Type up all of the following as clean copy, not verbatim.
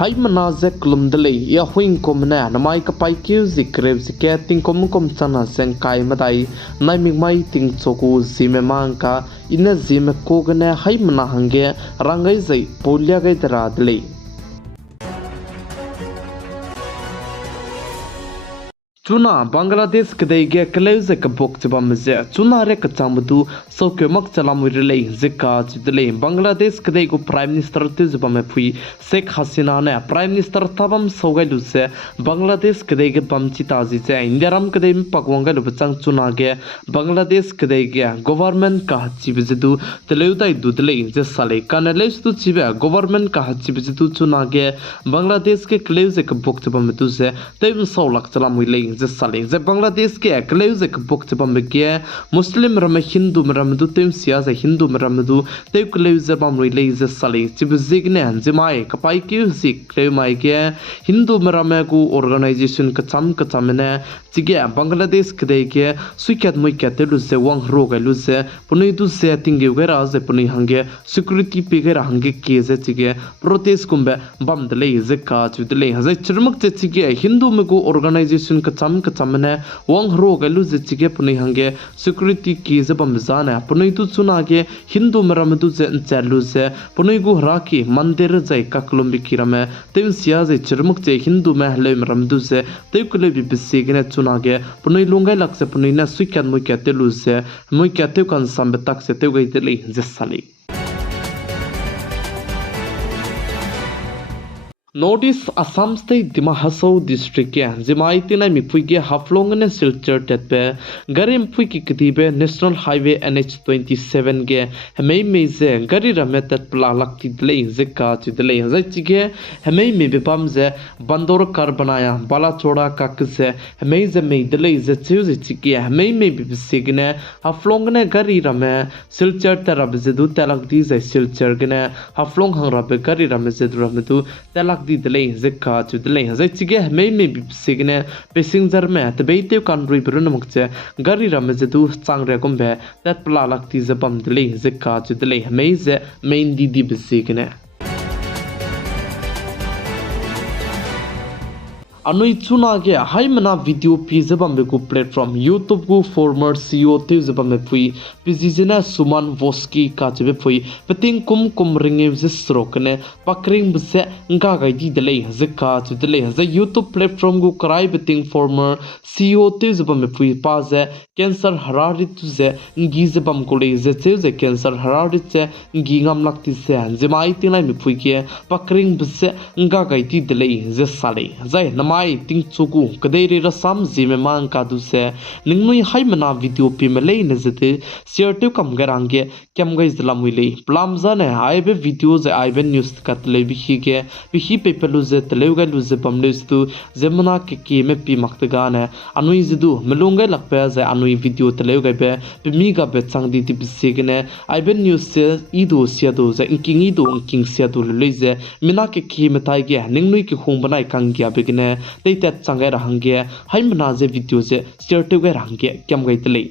Hai manaze klumdale ya huing komna namai kapai kyu zikrev zike ting kom sana sen kai madai nai migmai ting choku zime mangka ina zime kogane hai mana hange rangai zai polya gai daradle Chuna Bangladesh kdege kleuze ka bok chaba mze chuna re ka chamdu soke mak chalam rile zika chidle Bangladesh kdego prime minister te zuba me phui Sheikh Hasina ne prime minister tabam sogai luse Bangladesh kdege bamchi taji che indiaram kdei pakwanga lu bachang chuna ge Bangladesh kdege government ka chibjedu teleudai dudle je sale kanales tu chibe government ka chibjedu chuna ge Bangladesh ke kleuze ka bok chaba me tu se tem so lak chalam rile Sale ze Bangladesh ke kleuze ke bok chbam ge Muslim ram Hindu ram du tem sia ze Hindu ram du te kleuze bam rile ze sale chib zigne ze mai kapai ki zik kleu mai ge Hindu ram ku organization ka cham ne chige Bangladesh ke de ge suikat moi ke te lu ze wang ro ga lu ze punai du se tinge ge ra ze punai hange security pe ge ra hange ke ze chige protest kumbe bam de le ze ka chu de le ze chirmak che chige Hindu me ku organization ka chamne wang ro ga lu chige punai hange security ki ze bam zana punai tu chuna ge Hindu maram tu ze chalu se punai gu raki mandir jai ka klombi kirame te sia ze chirmuk che Hindu me hle maram tu se te kule bi bisi ge chuna ge punai lungai lak se punai na suikan moi ka te lu se moi ka te kan sambe tak se te gai te le je sali Notice Assam State Dima Hasau District ke Zimai tina mipui ke haflong ne silcher tetpe garim pui ki kitibe National Highway NH27 ke hmei meze gari rametat pla lakti dle zeka chidle zai chige hmei me bipam ze bandor kar banaya bala choda kak se hmei ze me dle ze chu ze chige hmei me bisigne haflong ne gari rame silcher tarab ze du talak di ze silcher gene haflong hang rabe gari rame ze rametu talak di delay zeka chu delay zai chige me signe passenger me te beite kan rui brun mukche gari ram je du chang re kombe that pla lakti zabam delay zeka chu delay me ze main di di bisigne Anui chuna ge haimana video pi zabam be ku platform YouTube ku former CEO te zabam me pui pizizena Suman Voski ka chebe pui peting kum ringe zisrokne pakring bse nga ga di delay zeka chu delay za YouTube platform ku krai peting former CEO te zabam me pui pa ze cancer hararit tu ze ngi zabam ko le ze cancer hararit ze ngi ngam lakti se zimai tinai me pui ke pakring bse nga ga di delay ze sale zai mai ting chugu kadere rasam zime mang ka du se ningnui haimana video pi mele ne zete share te kam garange kem gai zlamule plamza ne aibe videos aibe news katle bi hige bi hi pepelu ze teleuga lu ze pamles tu zemana ke me pi maktaga ne anui zidu melunga lakpa ze anui video teleuga be mi ga be changdi ti bisegne aibe news se ido sia do ze inking ido inking sia do le ze mina ke metai ge ningnui ke khung banai kang gya begne Teite changai rahangge haimna je video je share te gai rahangge kyam gai tele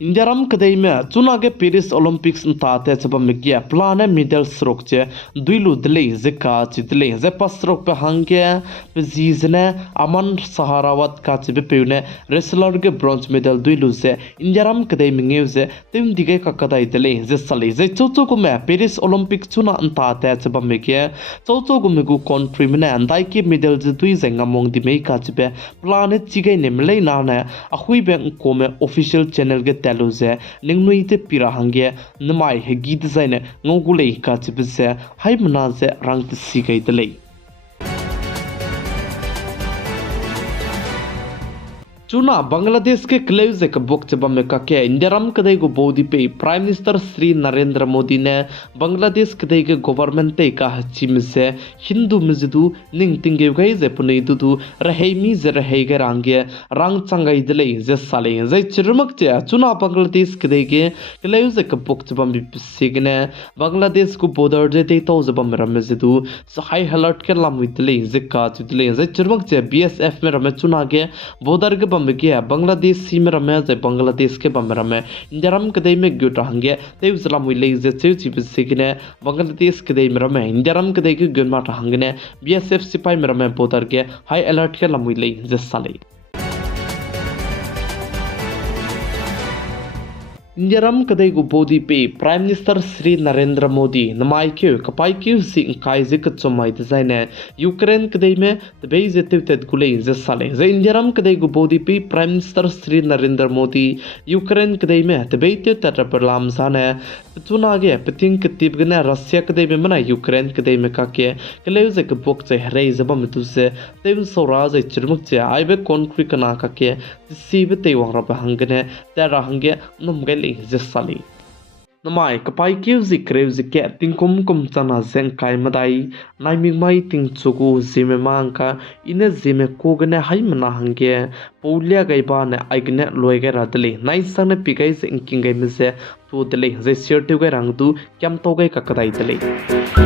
Indiaram kadai me chuna ge Paris Olympics nta te chaba megya plane medal srok che duilu dele zeka chidle ze pasrok pe hangge zizne aman saharawat ka chebe peune wrestler ge bronze medal duilu ze Indiaram kadai menge ze tim dige ka kadai dele ze sale ze chocho ko me Paris Olympic chuna nta te chaba megya chocho ko megu country me andai ke medal ze dui zenga mong di me ka chebe plane chigai nemlei na na Ahuibe Kuame official channel ge Teluze ningnui te pira hange namai hegi design ngogulei ka chibse haimna ze rang si gai delei Chuna Bangladesh ke kleuze ka bok chaba me ka ke Indiaram kadai go bodi pe Prime Minister Sri Narendra Modi ne Bangladesh kadai ke government te ka hachim se Hindu mizdu ning tinge gai ze punai du rahei mi ze rahei ga range rang changai dele ze sale ze chirmak che Chuna Bangladesh kadai ke kleuze ka bok chaba me signe Bangladesh ko border je te to zaba me ramezdu so high alert ke lam with dele ze ka dele ze chirmak che BSF me rame chuna ge border ke बगे बांग्लादेश सीमे रमे जे बांग्लादेश के बम रमे इंडियारम कदे में ग्युट हंगे ते सलाम ले जे चिरची बिसिगने बांग्लादेश कदे में रमे इंडियारम कदे के गुनमा हंगने बीएसएफ सिपाही में रमे बोदर के हाई अलर्ट के लमुई ले जे साले इंडियारम कदे गु बोदी पे प्राइम मिनिस्टर श्री नरेंद्र मोदी नमाई क्यों कपाई क्यों सिंह काइजिक चुमाई डिजाइने यूक्रेन कदे में तबे जेते तेद गुले जे साले जे इंडियारम कदे गु बोदी पे prime minister Shri Narendra Modi Ukraine कदे में तबे ते तर परलाम साने चुनागे पतिंग कतिबगने रशिया कदे में मना यूक्रेन कदे में काके कले जे कबोक जे हरे जबम तुसे तेव सोराज चिरमुक जे आइबे कॉन्क्रीट कना काके सीबे ते वंगरा हंगने तेरा हंगे नुमगे Zesali. Namai kapai kiuzi kreuzi ke tingkum kum chana zeng kai madai naiming mai ting chugu zime mangka ine zime kogne hai mana hangge poulia gai ba ne aigne loige radle nai sang ne pigai se inking gai mise tu dele ze shirtu gai rang du kyam to gai kakadai dele